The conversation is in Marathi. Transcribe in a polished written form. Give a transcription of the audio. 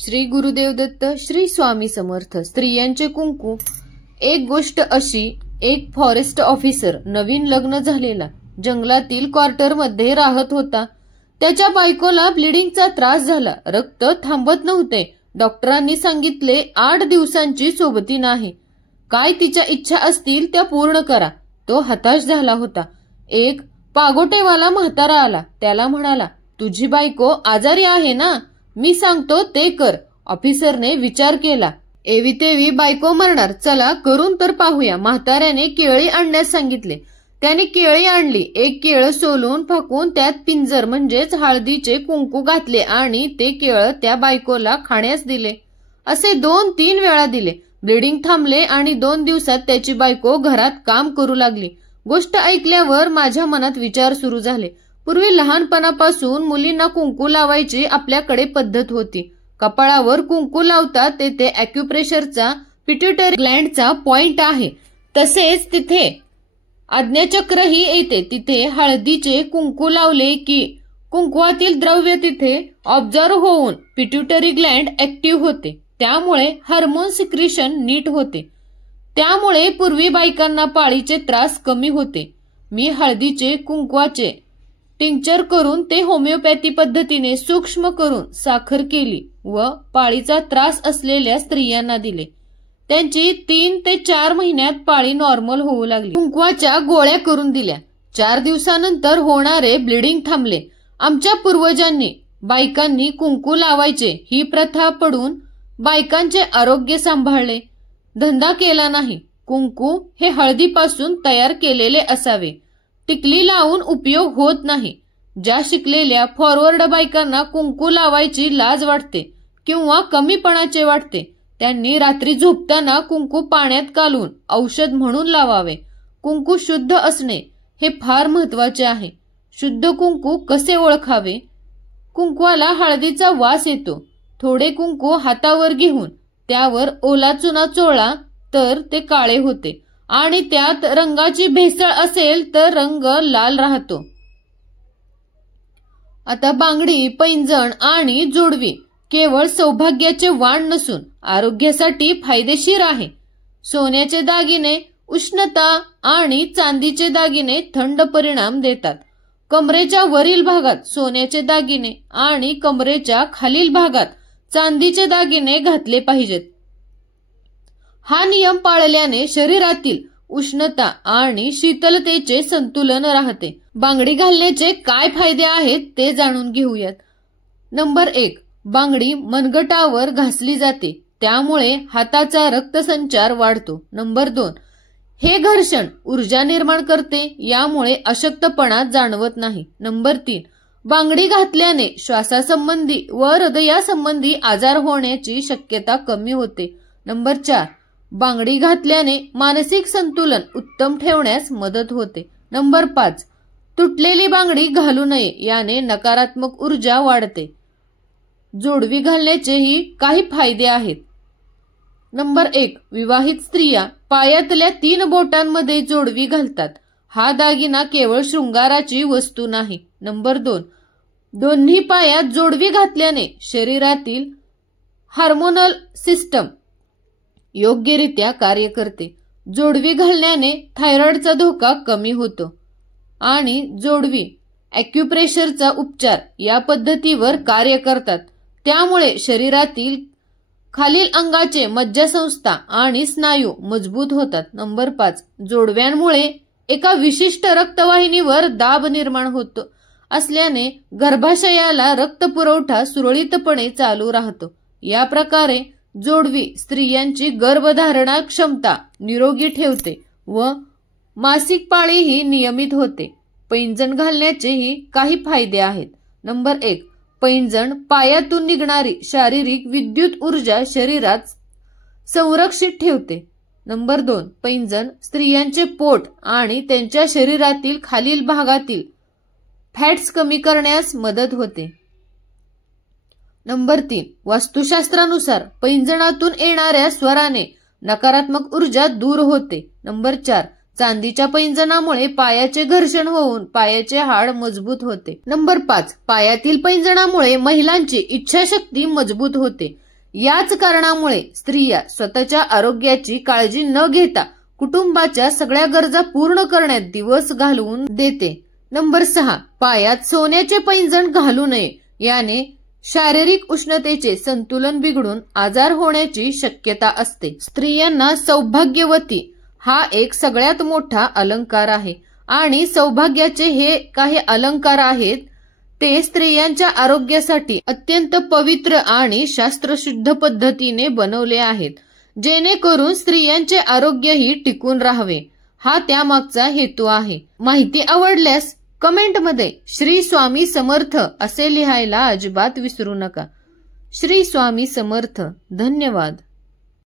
श्री गुरुदेव दत्त, श्री स्वामी समर्थ. स्त्रियांचे कुंकू. एक गोष्ट अशी, एक फॉरेस्ट ऑफिसर नवीन लग्न झालेला जंगलातील क्वार्टरमध्ये राहत होता. त्याच्या बायकोला ब्लिडिंगचा त्रास झाला. रक्त थांबत नव्हते. डॉक्टरांनी सांगितले 8 दिवसांची सोबती आहे. काय तिच्या इच्छा असतील त्या पूर्ण करा. तो हताश झाला होता. एक पागोटेवाला म्हातारा आला. त्याला म्हणाला, तुझी बायको आजारी आहे ना, मी सांगतो ते कर. ऑफिसरने विचार केला. एवीतेवी बायको मरणार, चला करून तर पाहूया. म्हाताऱ्याने केळी आणण्यास सांगितले. त्याने केळी आणली. एक केळं सोलून फाकून त्यात पिंजर म्हणजेच हळदीचे कुंकू घातले आणि ते केळं त्या बायकोला खाण्यास दिले. असे 2-3 वेळा दिले. ब्लिडिंग थांबले आणि 2 दिवसात त्याची बायको घरात काम करू लागली. गोष्ट ऐकल्यावर माझ्या मनात विचार सुरू झाले. पूर्वी लहानपणापासून मुलींना कुंकू लावायची आपल्याकडे पद्धत होती. कपाळावर कुंकू लावतात तेथे अॅक्युप्रेशरचा पिट्युटरी ग्लँडचा पॉइंट आहे. तसेच तिथे आज्ञाचक्रही येते. तिथे हळदीचे कुंकू लावले की कुंकवातील द्रव्य तिथे ऑब्झर्व होऊन पिट्युटरी ग्लँड ऍक्टिव्ह होते. त्यामुळे हार्मोन सिक्रिशन नीट होते. त्यामुळे पूर्वी बायकांना पाळीचे त्रास कमी होते. मी हळदीचे कुंकवाचे टिंक्चर करून ते होमिओपॅथी पद्धतीने सूक्ष्म करून साखर केली व पाळीचा त्रास असलेल्या स्त्रियांना दिले. त्यांची 3 ते 4 महिन्यात पाळी नॉर्मल होऊ लागली. कुंकवाच्या गोळ्या करून दिल्या. 4 दिवसानंतर होणारे ब्लिडिंग थांबले. आमच्या पूर्वजांनी बायकांनी कुंकू लावायचे ही प्रथा पडून बायकांचे आरोग्य सांभाळले. धंदा केला नाही. कुंकू हे हळदीपासून तयार केलेले असावे. टिकली लावून उपयोग होत नाही. ज्या शिकलेल्या फॉरवर्ड बायकांना कुंकू लावायची लाज वाटते किंवा कमीपणाचे वाटते, त्यांनी रात्री झोपताना कुंकू पाण्यात घालून औषध म्हणून लावावे. कुंकू शुद्ध असणे हे फार महत्वाचे आहे. शुद्ध कुंकू कसे ओळखावे? कुंकवाला हळदीचा वास येतो. थोडे कुंकू हातावर घेऊन त्यावर ओला चुना चोळला तर ते काळे होते आणि त्यात रंगाची भेसळ असेल तर रंग लाल राहतो. आता बांगडी, पैंजण आणि जोडवी केवळ सौभाग्याचे वाण नसून आरोग्यासाठी फायदेशीर आहे. सोन्याचे दागिने उष्णता आणि चांदीचे दागिने थंड परिणाम देतात. कमरेच्या वरील भागात सोन्याचे दागिने आणि कमरेच्या खालील भागात चांदीचे दागिने घातले पाहिजेत. हा नियम पाळल्याने शरीरातील उष्णता आणि शीतलतेचे संतुलन राहते. बांगडी घालण्याचे काय फायदे आहेत ते जाणून घेऊयात. नंबर 1. बांगडी मनगटावर घासली जाते. त्यामुळे हाताचा रक्तसंचार वाढतो. नंबर 2. हे घर्षण ऊर्जा निर्माण करते. यामुळे अशक्तपणा जाणवत नाही. नंबर 3. बांगडी घातल्याने श्वासासंबंधी व हृदयासंबंधी आजार होण्याची शक्यता कमी होते. नंबर 4. बांगडी घातल्याने मानसिक संतुलन उत्तम ठेवण्यास मदत होते. नंबर 5. तुटलेली बांगडी घालू नये. याने नकारात्मक ऊर्जा वाढते. जोडवी घालण्याचेही काही फायदे आहेत. नंबर 1. विवाहित स्त्रिया पायातल्या 3 बोटांमध्ये जोडवी घालतात. हा दागिना केवळ शृंगाराची वस्तू नाही. नंबर 2. दोन्ही पायात जोडवी घातल्याने शरीरातील हार्मोनल सिस्टम योग्यरित्या कार्य करते. जोडवी घालण्याने थायरॉइडचा धोका कमी होतो आणि जोडवी अॅक्युप्रेशरचा उपचार या पद्धतीवर कार्य करतात. त्यामुळे शरीरातील खालील अंगाचे मज्जासंस्था आणि स्नायू मजबूत होतात. नंबर 5. जोडव्यांमुळे एका विशिष्ट रक्तवाहिनीवर दाब निर्माण होतो असल्याने गर्भाशयाला रक्तपुरवठा सुरळीतपणे चालू राहतो. या प्रकारे जोडवी स्त्रियांची गर्भधारणा क्षमता निरोगी ठेवते व मासिक पाळीही नियमित होते. पैंजण घालण्याचेही काही फायदे आहेत. नंबर 1. पैंजण पायातून निघणारी शारीरिक विद्युत ऊर्जा शरीरात संरक्षित ठेवते. नंबर 2. पैंजण स्त्रियांचे पोट आणि त्यांच्या शरीरातील खालील भागातील फॅट्स कमी करण्यास मदत होते. नंबर 3. वास्तुशास्त्रानुसार पैंजणातून येणाऱ्या स्वराने नकारात्मक ऊर्जा दूर होते. नंबर 4. चांदीच्या पैंजणामुळे पायाचे घर्षण होऊन पायाचे हाड मजबूत होते. नंबर 5. पायातील पैंजणामुळे महिलांची इच्छाशक्ती मजबूत होते. याच कारणामुळे स्त्रिया स्वतःच्या आरोग्याची काळजी न घेता कुटुंबाच्या सगळ्या गरजा पूर्ण करण्यात दिवस घालवून देते. नंबर 6. पायात सोन्याचे पैंजण घालू नये. याने शारीरिक उष्णतेचे संतुलन बिघडून आजार होण्याची शक्यता असते. स्त्रियांना सौभाग्यवती हा एक सगळ्यात मोठा अलंकार आहे आणि सौभाग्याचे हे काही अलंकार आहेत ते स्त्रियांच्या आरोग्यासाठी अत्यंत पवित्र आणि शास्त्रशुद्ध पद्धतीने बनवले आहेत, जेणेकरून स्त्रियांचे आरोग्यही टिकून राहावे, हा त्यामागचा हेतू आहे. माहिती आवडल्यास कमेंटमध्ये श्री स्वामी समर्थ असे लिहायला अजिबात विसरू नका. श्री स्वामी समर्थ. धन्यवाद.